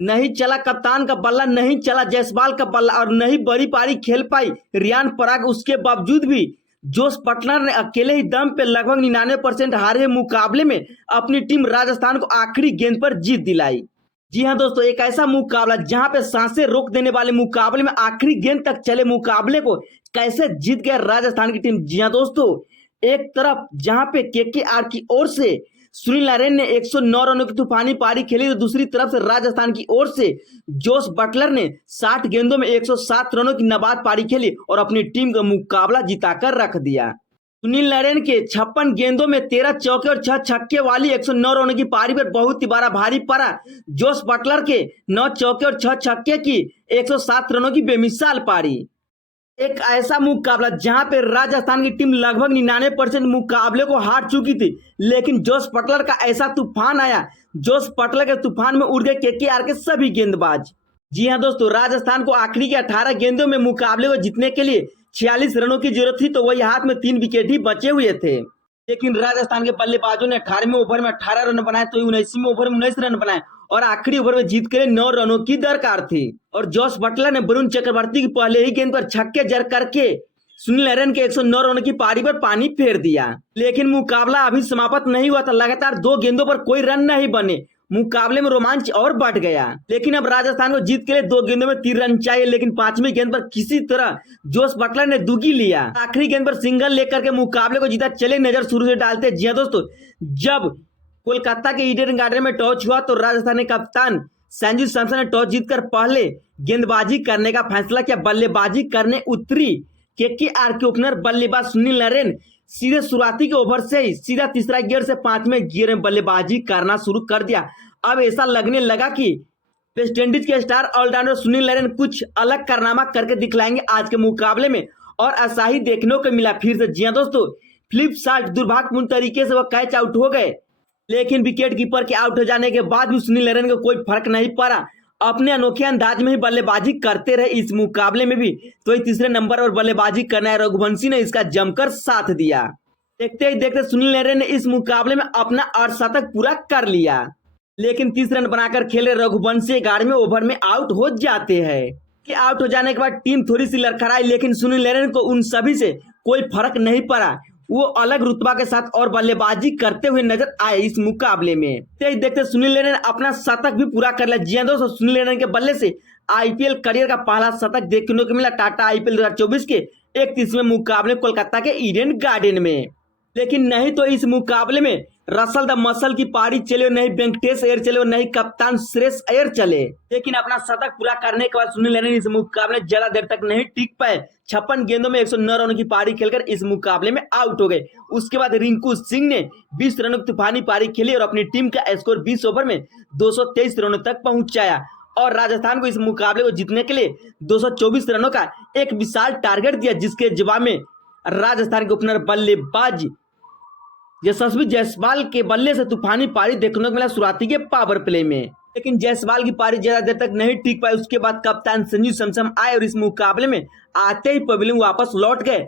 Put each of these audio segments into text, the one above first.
नहीं चला कप्तान का बल्ला, नहीं चला जायसवाल का बल्ला और नहीं बड़ी पारी खेल पाई रियान पराग। उसके बावजूद भी जोस बटलर ने अकेले ही दम पे लगभग 99% हारे हुए मुकाबले में अपनी टीम राजस्थान को आखिरी गेंद पर जीत दिलाई। जी हाँ दोस्तों, एक ऐसा मुकाबला जहां पे सांसें रोक देने वाले मुकाबले में आखिरी गेंद तक चले मुकाबले को कैसे जीत गया राजस्थान की टीम। जी हाँ दोस्तों, एक तरफ जहां पे केकेआर की ओर से सुनील नारायण ने 109 रनों की तूफानी पारी खेली तो दूसरी तरफ से राजस्थान की ओर से जोस बटलर ने 60 गेंदों में 107 रनों की नाबाद पारी खेली और अपनी टीम का मुकाबला जिताकर रख दिया। सुनील नारायण के 56 गेंदों में 13 चौके और 6 छक्के वाली 109 रनों की पारी पर बहुत ही बड़ा भारी पड़ा जोस बटलर के 9 चौके और 6 छक्के की 107 रनों की बेमिसाल पारी। एक ऐसा मुकाबला जहां पे राजस्थान की टीम लगभग 99% मुकाबले को हार चुकी थी, लेकिन जोस बटलर का ऐसा तूफान आया, जोस बटलर के तूफान में उड़ गए केकेआर के सभी गेंदबाज। जी हां दोस्तों, राजस्थान को आखिरी के 18 गेंदों में मुकाबले को जीतने के लिए 46 रनों की जरूरत थी, तो वही हाथ में 3 विकेट ही बचे हुए थे। लेकिन राजस्थान के बल्लेबाजों ने 18वें ओवर में 18 रन बनाए तो 19वें ओवर में 19 रन बनाए और आखिरी ओवर में जीत के लिए 9 रनों की दरकार थी। और जोस बटलर ने वरुण चक्रवर्ती की पहले ही गेंद पर छक्के जड़ करके सुनील नारायण के 109 रनों की पारी पर पानी फेर दिया। लेकिन मुकाबला अभी समाप्त नहीं हुआ था, लगातार 2 गेंदों पर कोई रन नहीं बने, मुकाबले में रोमांच और बढ़ गया। लेकिन अब राजस्थान को जीत के लिए 2 गेंदों में 3 रन चाहिए, लेकिन 5वीं गेंद पर किसी तरह जोस बटलर ने दुगी लिया, आखिरी गेंद पर सिंगल लेकर के मुकाबले को जीता। चले नजर शुरू से डालते। जी हाँ दोस्तों, जब कोलकाता के ईडन गार्डन में टॉस हुआ तो राजस्थान के कप्तान संजू सैमसन ने टॉस जीतकर पहले गेंदबाजी करने का फैसला किया। बल्लेबाजी करने उतरी केकेआर के ओपनर बल्लेबाज सुनील नारायण सीधे शुरुआती के ओवर से ही सीधा तीसरा गियर से 5वें गियर में बल्लेबाजी करना शुरू कर दिया। अब ऐसा लगने लगा कि वेस्टइंडीज के स्टार ऑलराउंडर सुनील नारायण कुछ अलग कारनामा करके दिखलाएंगे आज के मुकाबले में, और ऐसा ही देखने को मिला फिर से। जी हाँ दोस्तों, फिलिप साल्ट दुर्भाग्यपूर्ण तरीके से वह कैच आउट हो गए, लेकिन विकेट कीपर के आउट हो जाने के बाद भी सुनील नारायण को कोई फर्क नहीं पड़ा, अपने अनोखे अंदाज में ही बल्लेबाजी करते रहे इस मुकाबले में भी। तो तीसरे नंबर पर बल्लेबाजी करने आए रघुवंशी ने इसका जमकर साथ दिया। देखते ही देखते सुनील नारायण ने इस मुकाबले में अपना अर्धशतक पूरा कर लिया, लेकिन 30 रन बनाकर खेले रघुवंशी 11वें ओवर में आउट हो जाते हैं। कि आउट हो जाने के बाद टीम थोड़ी सी लड़खड़ाई, लेकिन सुनील नारायण को उन सभी से कोई फर्क नहीं पड़ा, वो अलग रुतबा के साथ और बल्लेबाजी करते हुए नजर आए इस मुकाबले में। तेज देखते सुनील नारायण अपना शतक भी पूरा कर लिया। जी दोस्तों, सुनील नारायण के बल्ले से आईपीएल करियर का पहला शतक देखने को मिला टाटा आईपीएल 2024 के 31वें मुकाबले कोलकाता के ईडन गार्डन में। लेकिन नहीं तो इस मुकाबले में रसल द मसल की पारी चले, नहीं वेंकटेश अय्यर चले और नहीं कप्तान श्रेयस अय्यर चले। लेकिन अपना शतक पूरा करने के बाद सुनील नारायण इस मुकाबले ज्यादा देर तक नहीं टिक पाए। 56 गेंदों में 109 रनों की पारी खेलकर इस मुकाबले में आउट हो गए। उसके बाद रिंकू सिंह ने 20 रनों की तूफानी पारी खेली और अपनी टीम का स्कोर 20 ओवर में 223 रनों तक पहुंचाया और राजस्थान को इस मुकाबले को जीतने के लिए 224 रनों का एक विशाल टारगेट दिया, जिसके जवाब में राजस्थान के ओपनर बल्लेबाज यशस्वी जायसवाल के बल्ले से तूफानी पारी देखने को मिला शुरुआती के पावर प्ले में। लेकिन जायसवाल की पारी ज्यादा देर तक नहीं टिक पाई। उसके बाद कप्तान संजू सैमसन आए और इस मुकाबले में आते ही पवेलियन वापस लौट गए।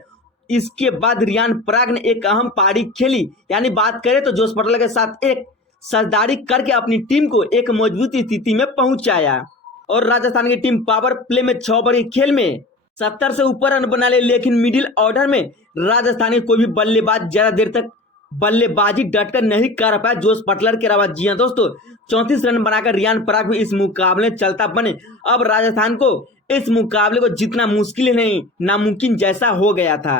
इसके बाद रियान पराग ने एक अहम पारी खेली, यानी बात करें तो जोस बटलर के साथ एक सरदारी करके अपनी टीम को एक मजबूत स्थिति में पहुंचाया और राजस्थान की टीम पावर प्ले में 6 ओवर के खेल में 70 से ऊपर रन बना ले। लेकिन मिडिल ऑर्डर में राजस्थान के कोई भी बल्लेबाज ज्यादा देर तक बल्लेबाजी डटकर नहीं कर पाया जोस बटलर के अलावा। जी हां दोस्तों, 34 रन बनाकर रियान पराग भी इस मुकाबले में चलता बने। अब राजस्थान को इस मुकाबले को जीतना मुश्किल नहीं नामुमकिन जैसा हो गया था।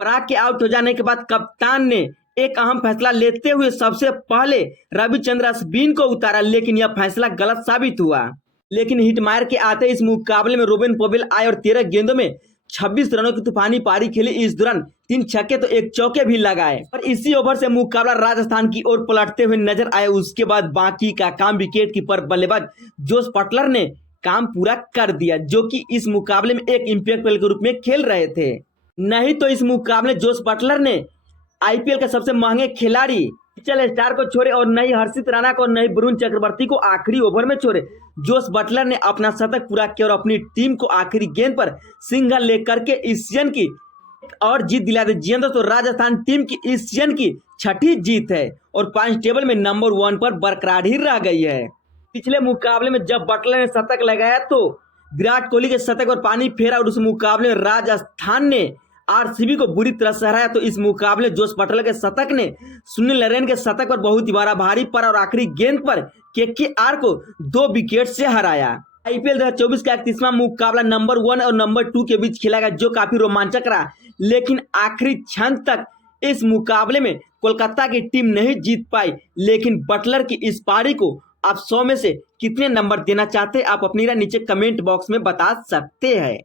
पराग के आउट हो जाने के बाद कप्तान ने एक अहम फैसला लेते हुए सबसे पहले रविचंद्रन अश्विन को उतारा, लेकिन यह फैसला गलत साबित हुआ। लेकिन हिटमायर के आते इस मुकाबले में रोबिन पोवेल आए और 13 गेंदों में 26 रनों की तूफानी पारी खेली। इस दौरान 3 छक्के तो 1 चौके भी लगाए और इसी ओवर से मुकाबला राजस्थान की ओर पलटते हुए नजर आए। उसके बाद बाकी का काम विकेट कीपर बल्लेबाज जोस बटलर ने काम पूरा कर दिया, जो कि इस मुकाबले में एक इंपैक्ट प्लेयर के रूप में खेल रहे थे। नहीं तो इस मुकाबले जोस बटलर ने आईपीएल के सबसे महंगे खिलाड़ी मिचेल स्टार को छोड़े और नई हर्षित राणा को नई वरुण चक्रवर्ती को आखिरी ओवर में छोड़े। जोस बटलर ने अपना शतक पूरा किया और अपनी टीम को आखिरी गेंद पर सिंगल लेकर के इस सीजन की और जीत दिला दी। जी तो राजस्थान टीम की इस सीजन की 6ठी जीत है और पॉइंट टेबल में नंबर 1 पर बरकरार ही रह गई है। पिछले मुकाबले में जब बटलर ने शतक लगाया तो विराट कोहली के शतक पर पानी फेरा और उस मुकाबले में राजस्थान ने आरसीबी को बुरी तरह से हराया। तो इस मुकाबले जोस बटलर के शतक ने सुनील नारायण के शतक पर बहुत ही बड़ा भारी पड़ा और आखिरी गेंद पर केकेआर को 2 विकेट से हराया। आईपीएल 2024 का 31वां मुकाबला नंबर 1 और नंबर 2 के बीच खेला गया, जो काफी रोमांचक रहा, लेकिन आखिरी क्षण तक इस मुकाबले में कोलकाता की टीम नहीं जीत पाई। लेकिन बटलर की इस पारी को आप 100 में से कितने नंबर देना चाहते हैं? आप अपनी राय नीचे कमेंट बॉक्स में बता सकते हैं।